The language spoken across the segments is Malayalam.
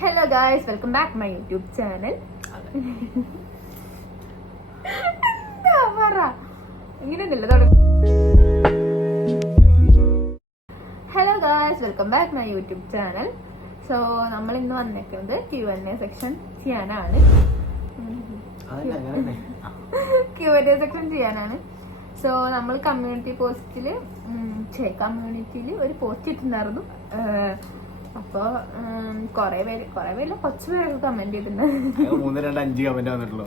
Hello guys, welcome back my YouTube channel. എന്താ പറ ഇങ്ങനെയല്ല തുടങ്ങി. Hello guys, welcome back my YouTube channel. So നമ്മൾ ഇന്ന് വന്നേക്കുന്നത് Q&A സെക്ഷൻ ചെയ്യാനാണ്. Q&A സെക്ഷൻ ചെയ്യാനാണ്. സോ നമ്മൾ കമ്മ്യൂണിറ്റിയിൽ ഒരു പോസ്റ്റ് ഇട്ടിട്ടുണ്ടായിരുന്നു. അപ്പൊ കൊറേ പേര് കുറച്ച് പേര് കമന്റ് ചെയ്തിട്ടുണ്ട്. 5 കമന്റ് വന്നിട്ടുള്ളൂ.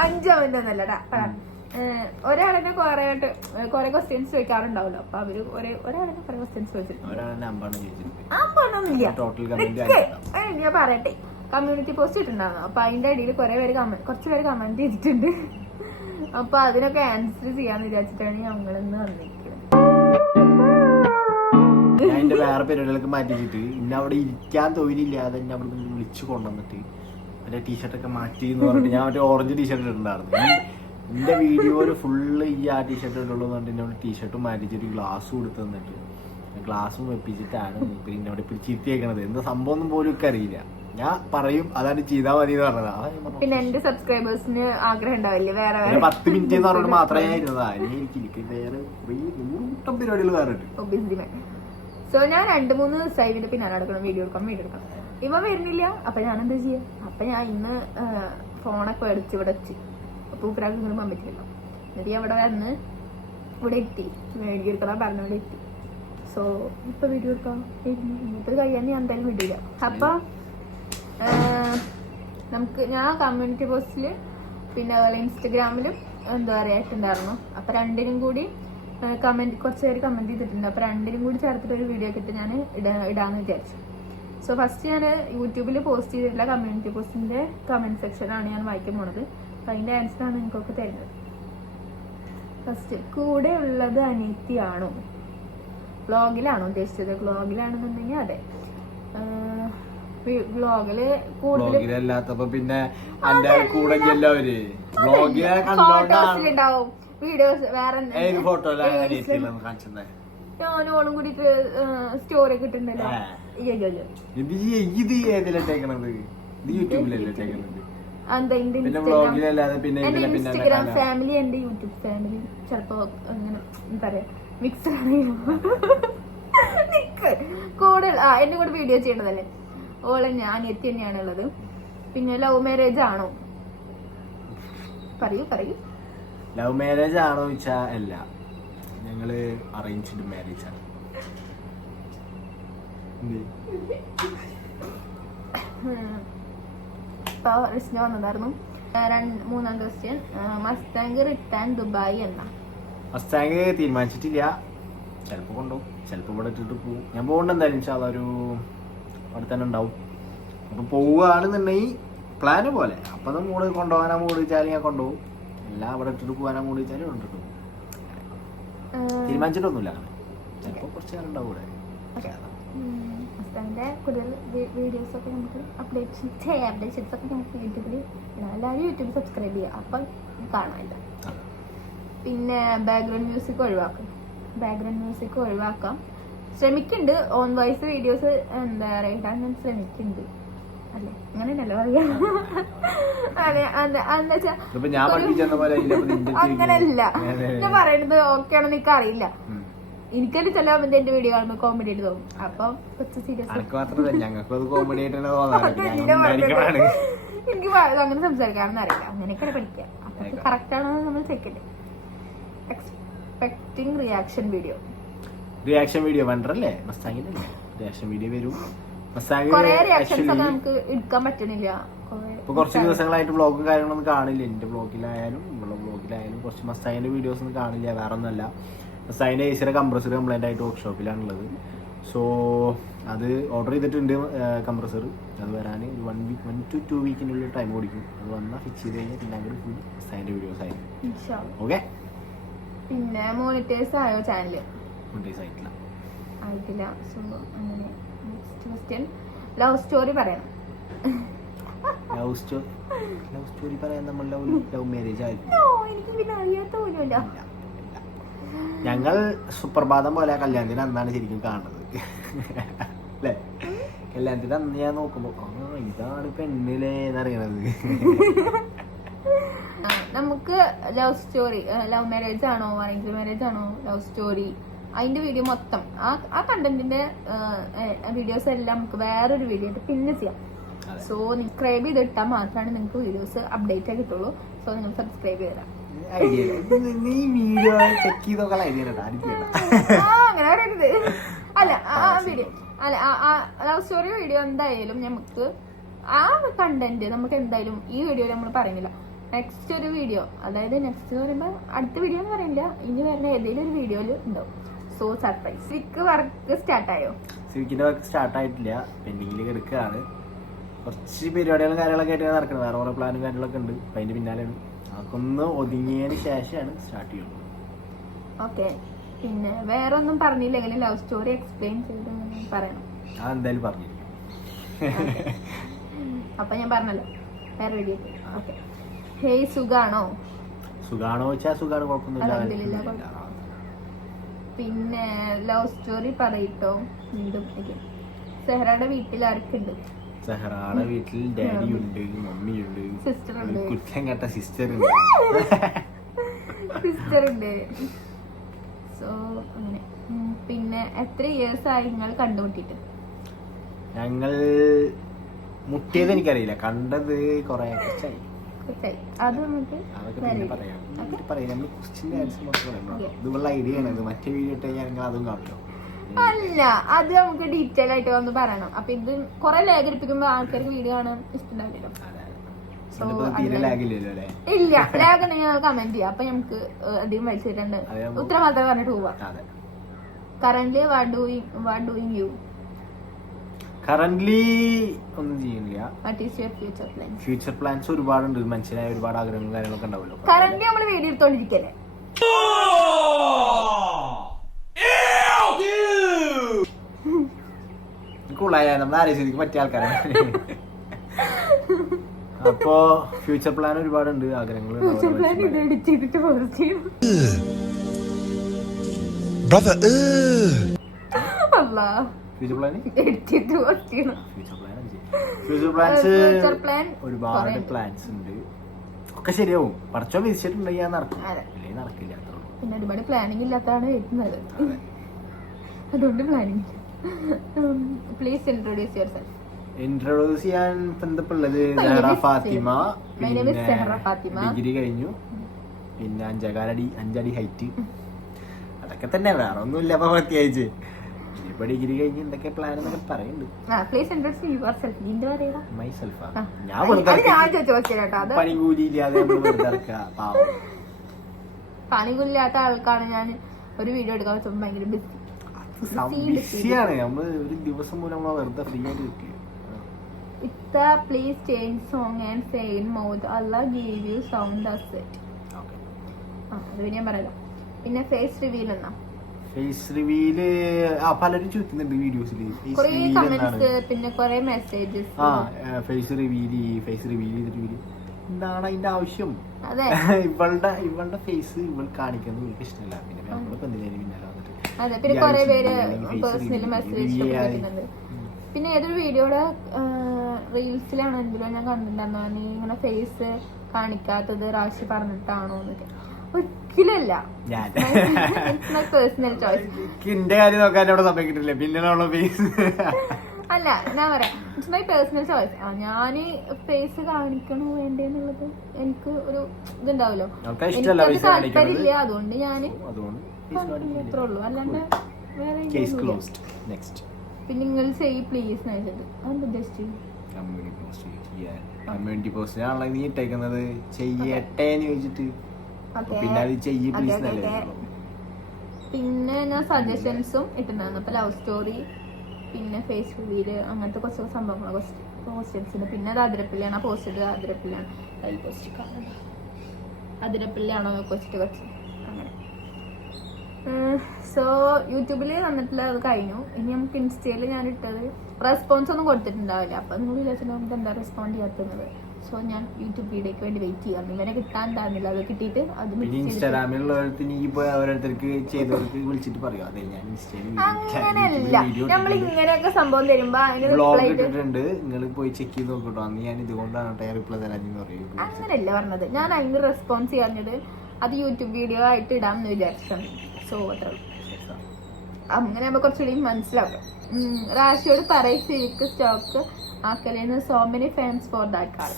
5 കമന്റ് ഒന്നല്ലടാ. ഒരാളെന്നെ കൊറേ ക്വസ്റ്റ്യൻസ് ചോദിക്കാറുണ്ടാവല്ലോ. അപ്പൊ അവര് ഒരാളെന്നെ കൊറേ ക്വസ്റ്റ്യൻസ് ചോദിച്ചിട്ടുണ്ട്. ഞാൻ പറയട്ടെ, കമ്മ്യൂണിറ്റി പോസ്റ്റ് ഇട്ടുണ്ടായിരുന്നു. അപ്പൊ അതിന്റെ ഇടയിൽ കുറച്ച് പേര് കമന്റ് ചെയ്തിട്ടുണ്ട്. അപ്പൊ അതിനൊക്കെ ആൻസർ ചെയ്യാന്ന് വിചാരിച്ചിട്ടാണ് ഞങ്ങളിന്ന് വന്നിരിക്കുന്നത്. ഞാൻ എന്റെ വേറെ പരിപാടികളൊക്കെ മാറ്റിച്ചിട്ട് ഇന്ന അവിടെ ഇരിക്കാൻ തൊഴിലില്ലാതെ എന്നെ അവിടെ നിന്ന് വിളിച്ചു കൊണ്ടുവന്നിട്ട് മറ്റേ ടീഷർട്ടൊക്കെ മാറ്റി എന്ന് പറഞ്ഞിട്ട് ഞാൻ മറ്റേ ഓറഞ്ച് ടീഷർട്ട് ഇട്ടുണ്ടായിരുന്നു. എന്റെ വീഡിയോയില് ഫുള്ള് ഈ ആ ടീഷർട്ട് ഇട്ടുള്ളൂ എന്ന് പറഞ്ഞിട്ട് എന്നോട് ടീഷർട്ടും മാറ്റിച്ചിട്ട് ഗ്ലാസ് കൊടുത്ത് തന്നിട്ട് ഗ്ലാസും വെപ്പിച്ചിട്ടാണ് പിന്നെ അവിടെ പിടിച്ചിരിത്തേക്കണത്. എന്താ സംഭവം ഒന്നും പോലും ഒക്കെ അറിയില്ല. ഞാൻ പറയും അതാണ് ചെയ്താൽ മതി എന്ന് പറഞ്ഞതാ. പിന്നെ എന്റെ സബ്സ്ക്രൈബേഴ്സിന് ആഗ്രഹം ഉണ്ടാവില്ലേ വേറെ 10 മിനിറ്റ് എന്ന് പറഞ്ഞിട്ട് മാത്രമേ ഞാൻ ഇരുന്നതാ. എനിക്ക് വേറെ 100 പരിപാടികൾ വേറെ ഉണ്ട്. സോ ഞാൻ 2-3 ദിവസമായി ഇതിന്റെ പിന്നാലെ നടക്കണം, വീഡിയോ എടുക്കണം. ഇവ വരുന്നില്ല. അപ്പൊ ഞാൻ എന്താ ചെയ്യാ? അപ്പൊ ഞാൻ ഇന്ന് ഫോണൊക്കെ മേടിച്ച് ഇവിടെ വെച്ച് പൂക്കരാൾക്ക് ഇങ്ങനെ പോകാൻ പറ്റില്ലല്ലോ. എന്നിട്ട് ഞാൻ ഇവിടെ എത്തി വീഡിയോ എടുക്കണം പറഞ്ഞവിടെ എത്തി. സോ ഇപ്പൊ വീഡിയോ എടുക്കാം. ഇന്നത്തെ കഴിയാൻ ഞാൻ എന്തായാലും വിടില്ല. അപ്പൊ ഞാൻ കമ്മ്യൂണിറ്റി പോസ്റ്റില് പിന്നെ അതുപോലെ ഇൻസ്റ്റഗ്രാമിലും എന്താ പറയാ ഇട്ടുണ്ടായിരുന്നു. അപ്പൊ രണ്ടിനും കൂടി കുറച്ച് പേര് കമന്റ് ചെയ്തിട്ടുണ്ട്. അപ്പൊ രണ്ടിനും കൂടി ചേർത്തിട്ട് ഒരു വീഡിയോ ഒക്കെ ഇട്ട് ഞാൻ ഇടാന്ന് വിചാരിച്ചു. സോ ഫസ്റ്റ് ഞാൻ യൂട്യൂബിൽ പോസ്റ്റ് ചെയ്തിട്ടുള്ള കമ്മ്യൂണിറ്റി പോസ്റ്റിന്റെ കമന്റ് സെക്ഷനാണ് ഞാൻ വായിക്കാൻ പോണത്. അപ്പൊ അതിന്റെ ആൻസർ ആണ് നിങ്ങൾക്കൊക്കെ തരുന്നത്. ഫസ്റ്റ്, കൂടെ ഉള്ളത് അനീത്തിയാണോ? വ്ളോഗിലാണോ ഉദ്ദേശിച്ചത്? വ്ളോഗിലാണെന്നുണ്ടെങ്കിൽ അതെ. വ്ളോഗില് കൂടുതലല്ലാത്തപ്പോ പിന്നെ ഫോട്ടോസിലുണ്ടാവും, വീഡിയോസ് വേറെ ഞാനോളും കൂടി സ്റ്റോറി ഒക്കെ ഇട്ടുണ്ടല്ലോ. എന്റെ ഇൻസ്റ്റഗ്രാം ഫാമിലി എന്റെ യൂട്യൂബ് ഫാമിലി ചിലപ്പോ അങ്ങനെ എന്താ പറയാ മിക്സഡ് ആണ്. കൂടെ എന്റെ കൂടെ വീഡിയോ ചെയ്യണതല്ലേ ഓളെ ഞാൻ എത്തി തന്നെയാണുള്ളത്. പിന്നെ ലവ് മാരേജ് ആണോ? പറയൂ. ലവ് മാരേജ് ആണോ ചോദിച്ചാ അല്ല, ഞങ്ങള് അറേഞ്ച്ഡ് മാരേജ് ആണ്. ഇപ്പൊ റിസ്ന വന്നതായിരുന്നു. 3-ാം ക്വസ്റ്റ്യൻ, മസ്താങ് റിട്ടേൺ ദുബായ് എന്നാ? മസ്താങ് തീരുമാനിച്ചിട്ടില്ല. ചിലപ്പോ കൊണ്ടുപോകും, ചിലപ്പോ ഇവിടെ ഇട്ടിട്ട് പോകും. ഞാൻ പോകണ്ട എന്തായാലും ഇൻഷാല്ലാ ഒരു അവിടെ തന്നെ ഉണ്ടാവും. അപ്പൊ പോവുകയാണെന്നുണ്ടെങ്കിൽ പ്ലാന് പോലെ അപ്പൊ മൂട് കൊണ്ടുപോകാനാ മൂട് വെച്ചാൽ ഞാൻ കൊണ്ടുപോകും. എല്ലാം അവിടെ ഇട്ടിട്ട് പോകാനാ മൂട് വെച്ചാലും കൊണ്ടിട്ടു. തീരുമാനിച്ചിട്ടൊന്നുമില്ല. ചിലപ്പോ കുറച്ച് നേരം ഉണ്ടാവും ഇവിടെ. കൂടുതൽ വീഡിയോസ് ഒക്കെ നമുക്ക് അപ്ഡേഷൻസ് ഒക്കെ നമുക്ക് യൂട്യൂബിൽ എല്ലാവരും യൂട്യൂബിൽ സബ്സ്ക്രൈബ് ചെയ്യുക. അപ്പൊ കാണാനില്ല. പിന്നെ ബാക്ക്ഗ്രൗണ്ട് മ്യൂസിക് ഒഴിവാക്കാം ശ്രമിക്കുന്നുണ്ട്. ഓൺ വോയിസ് വീഡിയോസ് എന്താ പറയാ ഇടാൻ ഞാൻ ശ്രമിക്കുന്നുണ്ട്. അല്ലേ അങ്ങനെയല്ലോ പറയാ. അങ്ങനെയല്ല ഞാൻ പറയുന്നത്. ഓക്കെ ആണെന്ന് എനിക്ക് അറിയില്ല. എനിക്കൊരു ചില എന്റെ വീഡിയോ കാണുമ്പോ കോമഡി ആയിട്ട് തോന്നും. അപ്പൊ കുറച്ച് സീരിയസ് എനിക്ക് അങ്ങനെ സംസാരിക്കാണെന്ന് അറിയില്ല. അങ്ങനെയൊക്കെ പഠിക്കാം. അപ്പൊ കറക്റ്റ് ആണോ നമ്മൾ ചെക്ക് ചെയ്യണ്ടേ. എക്സ്പെക്ടിങ് റിയാക്ഷൻ വീഡിയോ വേണ്ടല്ലേ? മസ്താങ്ങിനല്ലേ റിയാക്ഷൻ വീഡിയോ വരും. കൊറേ റിയാക്ഷൻസ് ഒക്കെ നമുക്ക് എടുക്കാൻ പറ്റണില്ല. ഇപ്പൊ കുറച്ച് ദിവസങ്ങളായിട്ട് വ്ളോഗും കാര്യങ്ങളൊന്നും കാണില്ല. എന്റെ വ്ളോഗിലായാലും കുറച്ച് മസ്താങ്ങിന്റെ വീഡിയോസ് ഒന്നും കാണില്ല. വേറെ ഒന്നല്ല, മസ്താങ്ങിന്റെ ഏസിയുടെ കംപ്രസർ കംപ്ലൈന്റ് ആയിട്ട് വർക്ക്ഷോപ്പിലാണുള്ളത്. സോ അത് ഓർഡർ ചെയ്തിട്ടുണ്ട് കംപ്രസർ. അത് വരാൻ 1 to 2 വീക്കിനുള്ളിൽ ടൈം കൊടുക്കും. അത് വന്നാൽ ഫിക്സ് ചെയ്ത് കഴിഞ്ഞാൽ പിന്നെ അങ്ങനെ ഫുൾ മസ്താങ്ങിന്റെ വീഡിയോസ് ആയിരിക്കും. ഓക്കെ. പിന്നെ മോണിറ്റൈസ് ആയോ ചാനൽ? മോണിറ്റൈസ് ആയിട്ടില്ല. സോ അങ്ങനെ നെക്സ്റ്റ് ക്വസ്റ്റ്യൻ, ലവ് സ്റ്റോറി പറയണം. ലവ് സ്റ്റോറി പറയാൻ നമ്മൾ ലവ് മാരേജ് ആയിരുന്നു. എനിക്ക് പിന്നെ അറിയാത്ത പോലുമില്ല. ഞങ്ങൾ സുപ്രഭാതം പോലെ കല്യാണത്തിന് അന്നാണ് ശരിക്കും കാണുന്നത് അല്ലേ? കല്യാണത്തിന്റെ അന്ന് ഞാൻ നോക്കുമ്പോ ഇതാണ് പെണ്ണിലേ എന്നറിയണത്. നമുക്ക് ലവ് സ്റ്റോറി, ലവ് മാരേജ് ആണോ അറേഞ്ച് മാരേജ് ആണോ, ലവ് സ്റ്റോറി, അതിന്റെ വീഡിയോ മൊത്തം ആ കണ്ടന്റിന്റെ വീഡിയോസ് എല്ലാം നമുക്ക് വേറൊരു വീഡിയോ ആയിട്ട് പിന്നെ ചെയ്യാം. സോ സബ്സ്ക്രൈബ് ചെയ്തിട്ടാൽ മാത്രമാണ് നിങ്ങൾക്ക് വീഡിയോസ് അപ്ഡേറ്റ് ആയി കിട്ടുള്ളൂ. സോ നിങ്ങൾ സബ്സ്ക്രൈബ് ചെയ്തരാം. അങ്ങനെ പറയരുത്. അല്ല ആ വീഡിയോ അല്ല ലവ് സ്റ്റോറി വീഡിയോ എന്തായാലും നമുക്ക് ആ കണ്ടന്റ് നമുക്ക് എന്തായാലും ഈ വീഡിയോയിൽ നമ്മൾ പറയുന്നില്ല. നെക്സ്റ്റ് ഒരു വീഡിയോ, അതായത് നെക്സ്റ്റ് എന്ന് പറയുമ്പോൾ അടുത്ത വീഡിയോ എന്ന് പറയുന്നില്ല, ഇനി വരുന്ന ഏതെങ്കിലും ഒരു വീഡിയോയിൽ ഉണ്ടാവും. So surprise. സിക്ക് വർക്ക് സ്റ്റാർട്ടായോ? സിവിക്കിന്റെ വർക്ക് സ്റ്റാർട്ട് ആയിട്ടില്ല, പെൻഡിങ്ങിൽ കിടക്കുകയാണ്. കുറച്ച് പരിപാടികളും കാര്യങ്ങളൊക്കെ ആയിട്ട് നടക്കണം. വേറെ കുറെ പ്ലാനും കാര്യങ്ങളൊക്കെ ഉണ്ട്. അപ്പം അതിന്റെ പിന്നാലെയാണ്. അതൊക്കെ ഒന്ന് ഒതുങ്ങിയതിന് ശേഷമാണ് സ്റ്റാർട്ട് ചെയ്യുന്നത്. ഓക്കെ. പിന്നെ വേറെ ഒന്നും പറഞ്ഞില്ലെങ്കിൽ ലവ് സ്റ്റോറി എക്സ്പ്ലെയിൻ ചെയ്ത് പറയണം. അതെന്തായാലും പറഞ്ഞിരിക്കും. അപ്പൊ ഞാൻ പറഞ്ഞല്ലോ വേറെ വീഡിയോ. ഓക്കെ. ഹേയ് സുഖാണോ? സുഖാണോ വെച്ചാൽ സുഖാണ്, കുഴപ്പമൊന്നുമില്ല. പിന്നെ ലവ് സ്റ്റോറി പറയിട്ടോ. വീണ്ടും സെഹ്റയുടെ വീട്ടിൽ ആർക്കുണ്ട്? സെഹ്റയുടെ വീട്ടിൽ ഡാഡി ഉണ്ട്, മമ്മി ഉണ്ട്, സിസ്റ്റർ ഉണ്ട്, കുറ്റം കേട്ട സിസ്റ്റർ ഉണ്ട്. സിസ്റ്റർ ഉണ്ട്. സോ അങ്ങനെ. പിന്നെ എത്ര ഇയേഴ്സ് ആയി നിങ്ങൾ കണ്ടുമുട്ടിട്ട്? ഞങ്ങൾ മുട്ടിയത് എനിക്കറിയില്ല, കണ്ടത് കൊറേ കുറച്ചായി. അത് നമുക്ക് ഐഡിയ ആണ്. മറ്റേ വീഡിയോ ഇട്ട് ഞങ്ങൾ അതും കാണില്ലോ. അല്ല, അത് നമുക്ക് ഡീറ്റെയിൽ ആയിട്ട് വന്ന് പറയണം. അപ്പൊ ഇത് കൊറേ ലേഖരിപ്പിക്കുമ്പോ ആൾക്കാർക്ക് വീഡിയോ കാണാൻ ഇഷ്ടമുണ്ടാവില്ലല്ലോ. ഇല്ല, ലേഖ ഉണ്ടെങ്കിൽ കമന്റ് ചെയ്യാം. അപ്പൊ നമുക്ക് അധികം വലിച്ചിട്ടുണ്ട്. ഉത്തരം മാത്രമേ പറഞ്ഞിട്ട് പോവാ. Currently what doing you? Currently ഒന്നും ചെയ്യുന്നില്ല. What is your future plans? Future plans ഒരുപാടുണ്ട്. മനസ്സിലായ ഒരുപാട് ആഗ്രഹങ്ങളും കാര്യങ്ങളൊക്കെ ഉണ്ടാവുമല്ലോ. കറന്റ്ലി നമ്മൾ വീഡിയോ എടുത്തോണ്ടിരിക്കല്ലേ? നമ്മൾ ആലോചിക്ക് പറ്റിയ ആൾക്കാരാണ്. അപ്പോ ഫ്യൂച്ചർ പ്ലാൻ ഒരുപാടുണ്ട്, ആഗ്രഹങ്ങൾ. ഫ്യൂച്ചർ പ്ലാൻ ഇത് എഡിറ്റ് ചെയ്തിട്ട് പോസ്റ്റ് ചെയ്യും. അല്ലാ, ഫ്യൂച്ചർ പ്ലാൻ എഡിറ്റ് ചെയ്തിട്ട് പോസ്റ്റ് ചെയ്യണം. ഫ്യൂച്ചർ പ്ലാൻ ഒരുപാട് പ്ലാൻസ് ഉണ്ട്. ഒക്കെ ശരിയാവും. പഠിച്ചോ വിധിച്ചിട്ടുണ്ടെങ്കിൽ നടക്കും, അല്ലെങ്കിൽ നടക്കില്ല. പിന്നെ ഒരുപാട് പ്ലാനിങ് ഇല്ലാത്തതാണ് വരുന്നത്. അതുകൊണ്ട് planning. Please introduce your self. Introduce ചെയ്യാൻ ബന്ധപ്പെട്ടത് സെഹ്റ ഫാത്തിമ. ഡിഗ്രി കഴിഞ്ഞു. പിന്നെ 5 ഹൈറ്റ്. അതൊക്കെ തന്നെ, വേറെ ഒന്നുമില്ല. അപ്പൊ പ്രത്യേകിച്ച് ഇപ്പൊ ഡിഗ്രി കഴിഞ്ഞ് എന്തൊക്കെ പ്ലാൻ എന്നൊക്കെ പറയുന്നുണ്ട്. മൈസെൽഫാ. ഞാൻ പണികൂലിയില്ലാതെ പണികൂലില്ലാത്ത ആൾക്കാണ് ഞാൻ. ഒരു വീഡിയോ എടുക്കാൻ വെച്ചപ്പോൾ ഭയങ്കര ബിസിയാണ്. നമ്മള് ഒരു ദിവസം പോലും നമ്മളെ വെറുതെ ഫ്രീ ആയിട്ട് കിട്ടിയ. Please change song and say in mouth Allah give you sound that's it. അത് ഞാൻ പറയാം. പിന്നെ ഫേസ് റിവീൽ എന്നാ? ഫേസ് റിവീല് പലരും ചോദിക്കുന്നുണ്ട് വീഡിയോസില്. പിന്നെ കുറെ മെസ്സേജസ്. ഫേസ് റിവീൽ ചെയ്തിട്ട് എന്താണ് അതിന്റെ ആവശ്യം? ഇവളുടെ ഫേസ് ഇവൾ കാണിക്കുന്നത് എനിക്ക് ഇഷ്ടമല്ല. പിന്നെ നമ്മളിപ്പോ എന്തിനാലും പിന്നാലെ വന്നിട്ട്. അതെ, പിന്നെ കുറെ പേര് പേഴ്സണലി മെസ്സേജ് ചെയ്യുന്നുണ്ട്. പിന്നെ ഏതൊരു വീഡിയോയുടെ റീൽസിലാണെങ്കിലും ഞാൻ കണ്ടിട്ടുണ്ടായിരുന്നു, നീ ഇങ്ങനെ ഫേസ് കാണിക്കാത്തത് റാശി പറഞ്ഞിട്ടാണോ എന്നൊക്കെ. ഒരിക്കലല്ല, പേഴ്സണൽ ചോയ്സ്. എന്റെ കാര്യം നോക്കാൻ അവിടെ സമയം പിന്നെ ഫേസ് അല്ല, ഞാൻ പറയാം, ഇറ്റ്സ് മൈ പേഴ്സണൽ ചോയ്സ്. ഞാന് ഫേസ് കാണിക്കണോ വേണ്ടെന്നുള്ളത് എനിക്ക് ഒരു ഇതുണ്ടാവല്ലോ. താല്പര്യമില്ല, അതുകൊണ്ട് ഞാന് അത്രേ ഉള്ളൂ. അല്ലാണ്ട് വേറെ. പിന്നെ നിങ്ങൾ ചെയ്യ് പ്ലീസ് വെച്ചിട്ട് അതെന്താ ജസ്റ്റ് കമ്മ്യൂണിറ്റി പോസ്റ്റ് ആണല്ലോ നീ ഇട്ടേക്കുന്നത്. ചെയ്യട്ടെ എന്ന് ചോദിച്ചിട്ട് പിന്നെ അത് ചെയ്യ് പ്ലീസ് എന്നല്ലേ. പിന്നെ ഞാൻ സജഷൻസും ഇട്ടിട്ടുണ്ടായിരുന്നു. അപ്പൊ ലവ് സ്റ്റോറി, പിന്നെ ഫേസ് റിവീല്, അങ്ങനത്തെ കുറച്ച് സംഭവങ്ങൾ ക്വസ്റ്റ്യൻസിന്. പിന്നെ അത് അതിരപ്പിള്ളിയാണ്. ആ പോസ്റ്റ് ചെയ്ത് അതിരപ്പിള്ളിയാണ്. അതിൽ പോസ്റ്റ് അതിരപ്പിള്ളിയാണോ വെച്ചിട്ട് കുറച്ച് അങ്ങനെ. സോ യൂട്യൂബിൽ വന്നിട്ടുള്ള അത് കഴിഞ്ഞു. ഇനി നമുക്ക് ഇൻസ്റ്റയിൽ ഞാൻ ഇട്ടത് റെസ്പോൺസ് ഒന്നും കൊടുത്തിട്ടുണ്ടാവില്ല. അപ്പൊ നിങ്ങൾ വിചാരിച്ചിട്ട് നമുക്ക് എന്താ റെസ്പോണ്ട് ചെയ്യാത്തത്. സോ ഞാൻ യൂട്യൂബ് വീഡിയോക്ക് വേണ്ടി വെയിറ്റ് ചെയ്യാം. ഇവനെ കിട്ടാൻ ഉണ്ടായിരുന്നില്ല, അത് കിട്ടിയിട്ട് അത് പിന്നെ ഇൻസ്റ്റാഗ്രാമിലുള്ളവർക്ക് ഇപ്പൊ ഓരോരുത്തർക്ക് ചെയ്തവർക്ക് വിളിച്ചിട്ട് പറയോ അതെ ഞാൻ അങ്ങനെയല്ല. നമ്മൾ ഇങ്ങനെയൊക്കെ സംഭവം തരുമ്പോ അതിന് വ്ളോഗ് ഇട്ടിട്ടുണ്ട്, നിങ്ങൾ പോയി ചെക്ക് ചെയ്ത് നോക്കട്ടോ, അന്ന് ഞാൻ ഇതുകൊണ്ടാണ് റിപ്ലൈ തരാന്ന് പറയും. അങ്ങനെയല്ല പറഞ്ഞത്, ഞാൻ അതിന് റെസ്പോൺസ് ചെയ്യാഞ്ഞത് അത് യൂട്യൂബ് വീഡിയോ ആയിട്ട് ഇടാമെന്ന് വിചാരിച്ചാണ്. സോ അത്ര അങ്ങനെ ആകുമ്പോ കുറച്ചുകൂടി മനസ്സിലാവും. റാഷിയോട് പറയും സിവിക്ക് സ്റ്റോക്ക് ആക്കലേന്ന്. So many fans for that car.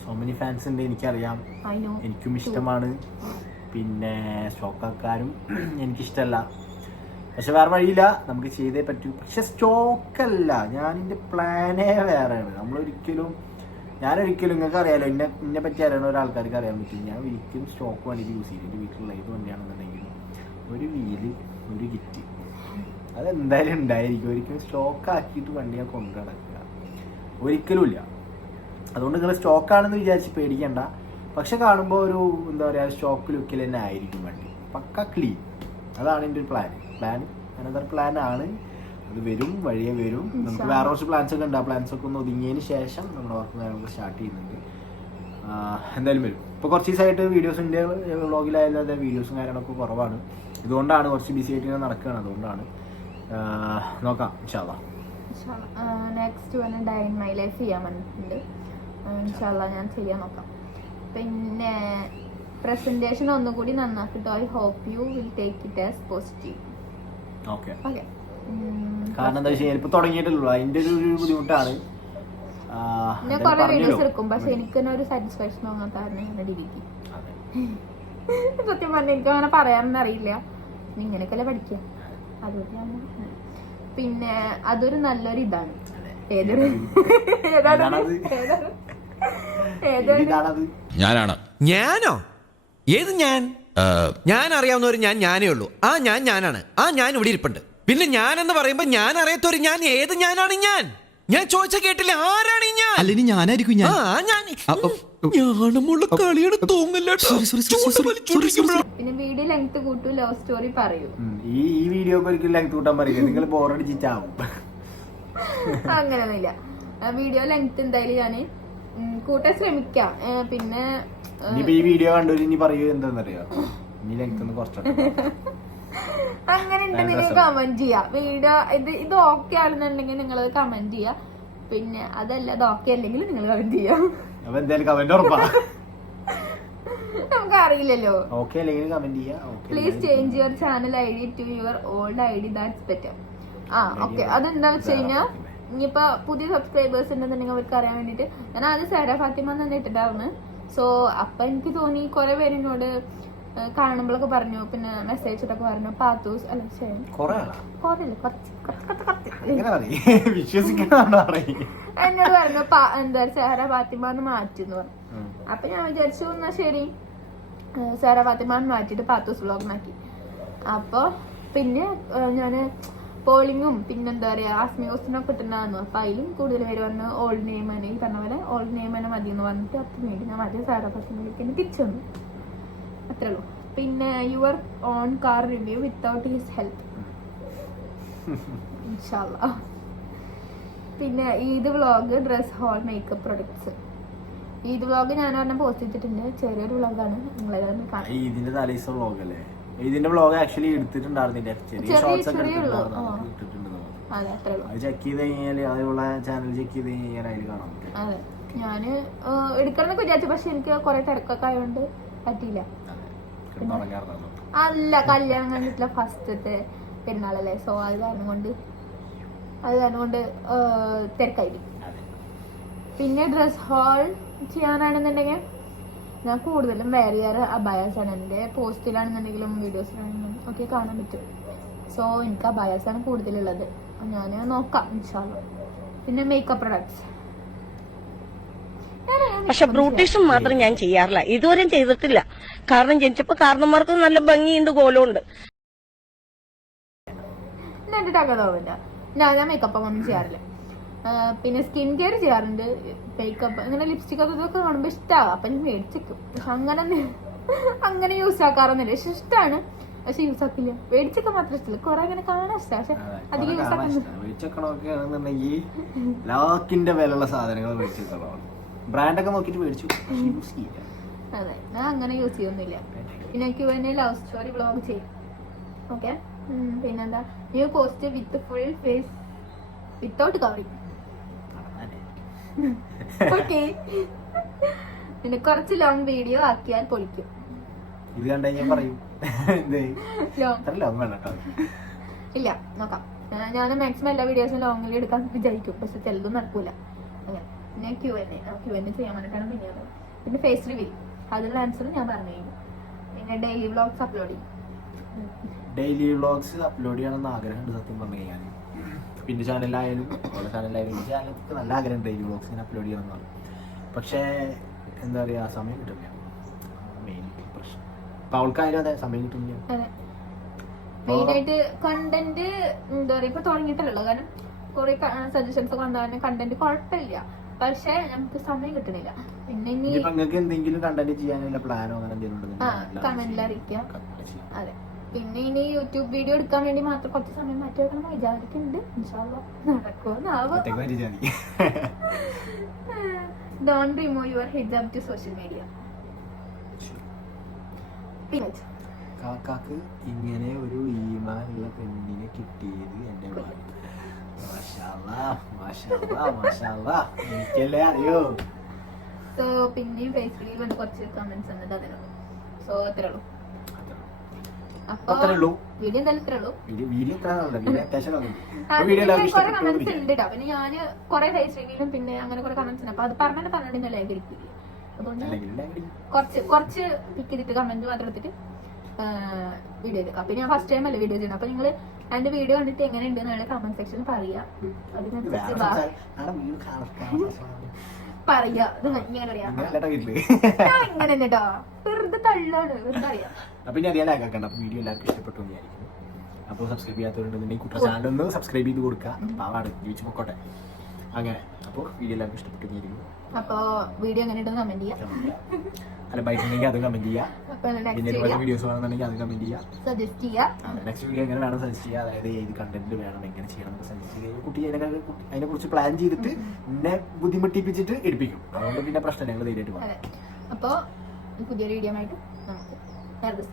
So many fans ഉണ്ട്, എനിക്കറിയാം, എനിക്കും ഇഷ്ടമാണ്. പിന്നെ സ്റ്റോക്കാരും എനിക്കിഷ്ടമല്ല, പക്ഷെ വേറെ വഴിയില്ല, നമുക്ക് ചെയ്തേ പറ്റൂ. പക്ഷെ സ്റ്റോക്കല്ല, ഞാനിന്റെ പ്ലാനേ വേറെയാണ്. ഞാനൊരിക്കലും നിങ്ങൾക്ക് അറിയാലോ, എന്നെ പറ്റി അറിയണ ഒരാൾക്കാർക്ക് അറിയാൻ പറ്റും. ഞാൻ ഒരിക്കലും സ്റ്റോക്ക് വണ്ടിക്ക് യൂസ് ചെയ്യും. എൻ്റെ വീട്ടിലുള്ള ഏത് വണ്ടിയാണെന്നുണ്ടെങ്കിലും ഒരു വീല് ഒരു കിറ്റ് അതെന്തായാലും ഉണ്ടായിരിക്കും. ഒരിക്കലും സ്റ്റോക്ക് ആക്കിയിട്ട് വണ്ടി ഞാൻ കൊണ്ടു നടക്കുക ഒരിക്കലും ഇല്ല. അതുകൊണ്ട് നിങ്ങൾ സ്റ്റോക്കാണെന്ന് വിചാരിച്ച് പേടിക്കണ്ട. പക്ഷെ കാണുമ്പോൾ ഒരു എന്താ പറയുക സ്റ്റോക്ക് ലുക്കിൽ തന്നെ ആയിരിക്കും വണ്ടി, പക്ക ക്ലീൻ. അതാണ് എൻ്റെ ഒരു പ്ലാൻ അനദർ പ്ലാൻ ആണ്. അത് വരും, വഴിയെ വരും. നമുക്ക് വേറെ കുറച്ച് പ്ലാൻസ് ഒക്കെ ഉണ്ട്. ആ പ്ലാൻസ് ഒക്കെ ഒന്ന് ഒതുങ്ങിയതിന് ശേഷം നമ്മുടെ വർക്ക് കാര്യങ്ങളൊക്കെ സ്റ്റാർട്ട് ചെയ്യുന്നുണ്ട്. എന്തായാലും വരും. ഇപ്പോൾ കുറച്ച് ദിവസമായിട്ട് വീഡിയോസിൻ്റെ വ്ളോഗിലായാലും അതെ വീഡിയോസും കാര്യങ്ങളൊക്കെ കുറവാണ്. ഇതുകൊണ്ടാണ് കുറച്ച് ബിസി ആയിട്ട് നടക്കുകയാണ്. അതുകൊണ്ടാണ് നോക്കാം ഇൻഷാല്ലാ. നെക്സ്റ്റ് വന്ന് ഡേ ഇൻ മൈ ലൈഫ് ചെയ്യാൻ വന്നിട്ടുണ്ട്. ഇൻഷാല്ലാ ഞാൻ ചെയ്യാൻ നോക്കാം. പിന്നെ പ്രസന്റേഷൻ ഒന്നുകൂടി നന്നാക്കിട്ടോ. I hope you will take it as positive. Okay. കാരണം എന്താ വെച്ചാൽ ഇപ്പൊ തുടങ്ങിയിട്ടുള്ളൂ, അതിന്റെ ഒരു ബുദ്ധിമുട്ടാണ്. ഞാൻ കുറെ വീഡിയോസ് എടുക്കും, പക്ഷെ എനിക്ക് തന്നെ ഒരു സാറ്റിസ്ഫാക്ഷൻ തോന്നാത്ത കാരണം ഞാൻ ഡിലീറ്റ്. സത്യം പറഞ്ഞാൽ എനിക്ക് അങ്ങനെ പറയാനൊന്നും അറിയില്ല, ഇങ്ങനെയൊക്കെയല്ലേ പഠിക്കുക. അതുകൊണ്ട് പിന്നെ അതൊരു നല്ലൊരു ഇതാണ്. ഞാനോ? ഏത് ഞാൻ അറിയാവുന്ന ഒരു ഞാനേ ഉള്ളൂ. ഞാനാണ്. ഞാൻ ഇവിടെ ഇരിപ്പുണ്ട്. പിന്നെ ഞാൻ എന്ന് പറയുമ്പോ ഞാൻ അറിയാത്തൊരു ഞാൻ ഏത് ഞാനാണ്? ഞാൻ ചോദിച്ച കേട്ടില്ല, ആരാണ് ഞാൻ? അല്ലെങ്കിൽ ഞാനായിരിക്കും ഞാൻ. ഞാനുമുള്ള കളിയാണ് തോന്നില്ല. പിന്നെ വീഡിയോ ലെങ്ത് കൂട്ടു, ലവ് സ്റ്റോറി പറയൂ. ഈ വീഡിയോ ഒരിക്കലും ലെങ്ത് കൂട്ടാൻ പറയില്ല, നിങ്ങൾ ബോറടിച്ചിട്ടാവും. അങ്ങനെയൊന്നുമില്ല, വീഡിയോ ലെങ്ത് എന്തായാലും ഞാൻ കൂട്ടാൻ ശ്രമിക്കാം. പിന്നെ ഈ വീഡിയോ കണ്ടു ഇനി പറയൂ എന്താന്നറിയോ, ഇനി ലെങ്ത് ഒന്ന് കുറച്ചൊക്കെ അങ്ങനെ ഉണ്ടെങ്കിൽ കമന്റ് ചെയ്യാം. വീഡിയോ ഇത് ഓക്കെ ആണെന്നുണ്ടെങ്കിൽ നിങ്ങൾ കമന്റ് ചെയ്യാം. പിന്നെ അതല്ല ഇത് ഓക്കെ അല്ലെങ്കിൽ നിങ്ങൾ കമന്റ് ചെയ്യാം. അപ്പൊ എന്തായാലും കമന്റ് ഉറപ്പാ, നമുക്ക് അറിയില്ലല്ലോ. ഓക്കെ അല്ലെങ്കിൽ കമന്റ് ചെയ്യാം. Please change your channel I D to your old I D, that's better. Okay. അതെന്താ വെച്ച് കഴിഞ്ഞാൽ ഇനിയിപ്പോ പുതിയ സബ്സ്ക്രൈബേഴ്സ് ഉണ്ടെന്നുണ്ടെങ്കിൽ അവർക്ക് അറിയാൻ വേണ്ടിട്ട് ഞാൻ ആദ്യം സാര ഫാത്തിമ തന്നെ ഇട്ടിട്ടായിരുന്നു. സോ അപ്പൊ എനിക്ക് തോന്നി കുറെ പേരിനോട് കാണുമ്പോഴൊക്കെ പറഞ്ഞു, പിന്നെ മെസ്സേജ് ഇട്ടൊക്കെ പറഞ്ഞു പാത്തൂസ് അല്ല എന്നോട് പറഞ്ഞു എന്താ സാര ഫാത്തിമ എന്ന് മാറ്റിന്ന് പറഞ്ഞു. അപ്പൊ ഞാൻ വിചാരിച്ചു എന്നാ ശരി സാര ഫാത്തിമ മാറ്റിട്ട് പാത്തൂസ് വ്ളോഗ് മാറ്റി. അപ്പൊ പിന്നെ ഞാന് പോളിങ്ങും പിന്നെന്താ പറയാ ആസ്മിയോസിനൊക്കെ ഇട്ടുണ്ടായിരുന്നു. അപ്പൊ അതിലും കൂടുതൽ പേര് വന്ന് ഓൾഡ് നെയിം തന്നെ ഈ പറഞ്ഞ പോലെ ഓൾഡ് നെയിം തന്നെ മതി എന്ന് പറഞ്ഞിട്ട് അപ്പൊ വേണ്ടി ഞാൻ മതി സാര ഫാത്തിമയിലേക്ക് തിരിച്ചു വന്നു. അത്രേ ഉള്ളൂ. പിന്നെ your own car review without his help ഇൻഷാല്ലാ. പിന്നെ Eid vlog, dress haul, makeup products. Eid vlog ഞാൻ ഒരെണ്ണം പോസ്റ്റ് ചെയ്തിട്ടുണ്ട്, ചെറിയൊരു വ്ളോഗാണ്. നിങ്ങളെല്ലാവരും കാണാം. ഇതിന്റെ തലേദിവസ വ്ളോഗ് അല്ലേ? ഇതിന്റെ വ്ളോഗ് ആക്ച്വലി എടുത്തിട്ടുണ്ടായിരുന്നില്ല, ചെറിയ ഷോർട്സ് ഒക്കെ ഇട്ടിട്ടുണ്ട്. അത് ചെക്ക് ചെയ്ത് കഴിഞ്ഞാല് അതിലുള്ള ചാനൽ ചെക്ക് ചെയ്ത് കഴിഞ്ഞാൽ അതിൽ കാണാം. അതെ, ഞാന് എടുക്കണമെന്നൊക്കെ വിചാരിച്ചു, പക്ഷെ എനിക്ക് കുറെ തിരക്കൊക്കെ ആയതുകൊണ്ട് പറ്റിയില്ല. അല്ല, കല്യാണം കഴിഞ്ഞിട്ടില്ല, ഫസ്റ്റത്തെ പെരുന്നാളല്ലേ. സോ അത് കാരണം കൊണ്ട് തിരക്കായിരിക്കും. പിന്നെ ഡ്രസ് ഹോൾ ചെയ്യാനാണെന്നുണ്ടെങ്കിൽ ഞാൻ കൂടുതലും വേറെ അബായാസാണ്. എൻ്റെ പോസ്റ്റിലാണെന്നുണ്ടെങ്കിലും വീഡിയോസിലാണെങ്കിലും ഒക്കെ കാണാൻ പറ്റും. സോ എനിക്ക് അബായാസാണ് കൂടുതലുള്ളത്. ഞാൻ നോക്കാം ഇൻഷാല്ലാ. പിന്നെ മേക്കപ്പ് പ്രൊഡക്ട്സ്, പക്ഷെ ബ്യൂട്ടീഷ്യൻ മാത്രം ഞാൻ ചെയ്യാറില്ല, ഇതുവരെയും ചെയ്തിട്ടില്ല. കാരണം ജനിച്ചപ്പോ കാരണന്മാർക്ക് നല്ല ഭംഗിയുണ്ട്, കോലമുണ്ട്. എന്നിട്ട് അകതാവില്ല, ഞാൻ മേക്കപ്പ് ഒന്നും ചെയ്യാറില്ല. പിന്നെ സ്കിൻ കെയർ ചെയ്യാറുണ്ട്. മേക്കപ്പ് ഇങ്ങനെ ലിപ്സ്റ്റിക് ഒക്കെ ഇതൊക്കെ കാണുമ്പോൾ ഇഷ്ടമാവും, അപ്പൊ ഞാൻ മേടിച്ചേക്കും. പക്ഷെ അങ്ങനെ യൂസ് ആക്കാറൊന്നുമില്ല. പക്ഷെ ഇഷ്ടമാണ്, പക്ഷെ യൂസ് ആക്കില്ല. മേടിച്ചൊക്കെ മാത്രം ഇഷ്ടമില്ല, കുറെ അങ്ങനെ കാണാൻ ഇഷ്ടം, പക്ഷെ അധികം യൂസ് ആക്കാൻ മേടിച്ചൊക്കെ വിലയുള്ള സാധനങ്ങൾ മേടിച്ചേക്കളാണ്. ബ്രാൻഡൊക്കെ നോക്കിയിട്ട് മേടിച്ചു, യൂസ് ചെയ്യില്ല. അതെ, ഞാൻ അങ്ങനെ യൂസ് ചെയ്യൊന്നുമില്ല. പിന്നെ Q&A ലവ് സ്റ്റോറി വ്ളോഗ് ചെയ്യും. ഓക്കെ, പിന്നെന്താ new post with full face without covering. Okay, പിന്നെ കുറച്ച് ലോങ് വീഡിയോ ആക്കിയാൽ പൊളിക്കും. ഇത് കണ്ടു ഞാൻ പറയും ലോങ് വേണ്ട കേട്ടോ. ഇല്ല, നോക്കാം. ഞാൻ മാക്സിമം എല്ലാ വീഡിയോസും ലോങ്ങിൽ എടുക്കാൻ വിചാരിക്കും, പക്ഷെ ചിലതും നടക്കൂല. അങ്ങനെ പിന്നെ Q&A ചെയ്യാൻ വേണ്ടിയിട്ടാണ് പിന്നെ ഫേസ് റിവീൽ, അതിനുള്ള ആൻസർ ഞാൻ പറഞ്ഞു കഴിഞ്ഞു. പിന്നെ ഡെയിലി വ്ളോഗ്സ് അപ്ലോഡ് ചെയ്യും. ഡെയിലി വ്ളോഗ്സ് അപ്ലോഡ് ചെയ്യണമെന്ന് ആഗ്രഹമുണ്ട് സത്യം പറഞ്ഞു കഴിഞ്ഞാൽ. പിന്നെ ചാനലായാലും ഓരോ ചാനലായാലും ഈ ചാനലിലേക്ക് നല്ല ആഗ്രഹം ഡെയിലി വ്ളോഗ്സ് ഇങ്ങനെ അപ്ലോഡ് ചെയ്യണം എന്നാണ്. പക്ഷേ എന്താ പറയുക, സമയം കിട്ടില്ല. മെയിൻ പ്രശ്നം ഇപ്പം അവൾക്കായാലും അതെ, സമയം കിട്ടുന്നില്ല. അതെ, മെയിനായിട്ട് കണ്ടന്റ് എന്താ പറയുക, ഇപ്പൊ തുടങ്ങിയിട്ടല്ലോ. കാരണം കുറെ സജഷൻസ് കൊണ്ടുപോകാൻ കണ്ടന്റ് കുഴപ്പമില്ല, പക്ഷെ നമുക്ക് സമയം കിട്ടണില്ല. പിന്നെ ഇനി നിങ്ങൾക്ക് എന്തെങ്കിലും കണ്ടന്റ് ചെയ്യാനുള്ള പ്ലാനോ അങ്ങനെ എന്തെങ്കിലും കമന്റിൽ അറിയിക്കാം. അതെ, പിന്നെ ഇനി യൂട്യൂബ് വീഡിയോ എടുക്കാൻ വേണ്ടി മാത്രം കുറച്ച് സമയം മാറ്റി വെക്കണം വിചാരിക്കുന്നുണ്ട്. നടക്കുമെന്നാവോ. Don't remove your hijab to social media. കാക്കാക്ക് ഇങ്ങനെ ഒരു ഈമാനുള്ള പെണ്ണിനെ കിട്ടിയത് എന്റെ എനിക്കല്ലേ അറിയോ. സോ പിന്നെയും ഫേസ്ബുക്കിൽ വന്ന് കുറച്ച് കമന്റ്സ് വന്നിട്ട് അതിനുള്ളൂ. സോ അത്രേ ഉള്ളൂ. അപ്പൊ വീഡിയോ എന്തായാലും ഇത്രേ ഉള്ളൂ. കുറെ കമന്റ്സ് ഉണ്ട് കേട്ടോ. പിന്നെ ഞാന് കുറെ ഫേസ് റിവ്യൂലും പിന്നെ അങ്ങനെ കുറെ കമന്റ്സ് ഉണ്ട്. അപ്പൊ അത് പറഞ്ഞിട്ട് ലൈക്ക് ഇരിക്കില്ല. അതുകൊണ്ട് കുറച്ച് പിക്ക് ചെയ്തിട്ട് കമന്റ് മാത്രം എടുത്തിട്ട് വീഡിയോ എടുക്കാം. അപ്പൊ ഞാൻ ഫസ്റ്റ് ടൈം അല്ലേ വീഡിയോ ചെയ്യണം. അപ്പൊ നിങ്ങള് എന്റെ വീഡിയോ കണ്ടിട്ട് എങ്ങനെയുണ്ട് എന്നുള്ള കമന്റ് സെക്ഷനിൽ പറയാ. അതിനനുസരിച്ച് പറയാ. ഇങ്ങനെ പറയാം, ഇങ്ങനെ കേട്ടോ, വെറുതെ തള്ളാണ്, വെറുതെ അറിയാം. അപ്പൊ ഇനി അറിയാൻ ആക്കാക്കണ്ട. അപ്പൊ വീഡിയോ എല്ലാവർക്കും ഇഷ്ടപ്പെട്ടു വിചാരിക്കുന്നു. അപ്പോൾ സബ്സ്ക്രൈബ് ചെയ്യാത്തവരുണ്ടെന്നുണ്ടെങ്കിൽ കുട്ട ചാനൽ ഒന്ന് സബ്സ്ക്രൈബ് ചെയ്ത് കൊടുക്കുക. പാവാട് ജീവിച്ചു പൊക്കോട്ടെ. അങ്ങനെ അപ്പോൾ വീഡിയോ എല്ലാവർക്കും ഇഷ്ടപ്പെട്ടു വിചാരിക്കുന്നു. അപ്പൊ വീഡിയോ എങ്ങനെയുണ്ടെന്ന് കമന്റ് ചെയ്യാം. അല്ല ബൈക്ക് ഉണ്ടെങ്കിൽ അത് കമന്റ് ചെയ്യാം. പിന്നെ ഇതുപോലെ വീഡിയോസ് വേണമെന്നുണ്ടെങ്കിൽ അത് കമന്റ് ചെയ്യാം, സജസ്റ്റ് ചെയ്യാം. നെക്സ്റ്റ് വീഡിയോ എങ്ങനെ വേണം സജസ്റ്റ് ചെയ്യാം. അതായത് ഏത് കണ്ടന്റ് വേണം, എങ്ങനെ ചെയ്യണം എന്നൊക്കെ സജസ്റ്റ് ചെയ്യുക. കുട്ടി അതിനെ കുറിച്ച് പ്ലാൻ ചെയ്തിട്ട് എന്നെ ബുദ്ധിമുട്ടിപ്പിച്ചിട്ട് എടുപ്പിക്കും. അതുകൊണ്ട് പിന്നെ പ്രശ്നം ഞങ്ങൾ ധൈര്യമായിട്ട് പോകാം. അപ്പോൾ പുതിയൊരു വീഡിയോ ആയിട്ട് നമുക്ക്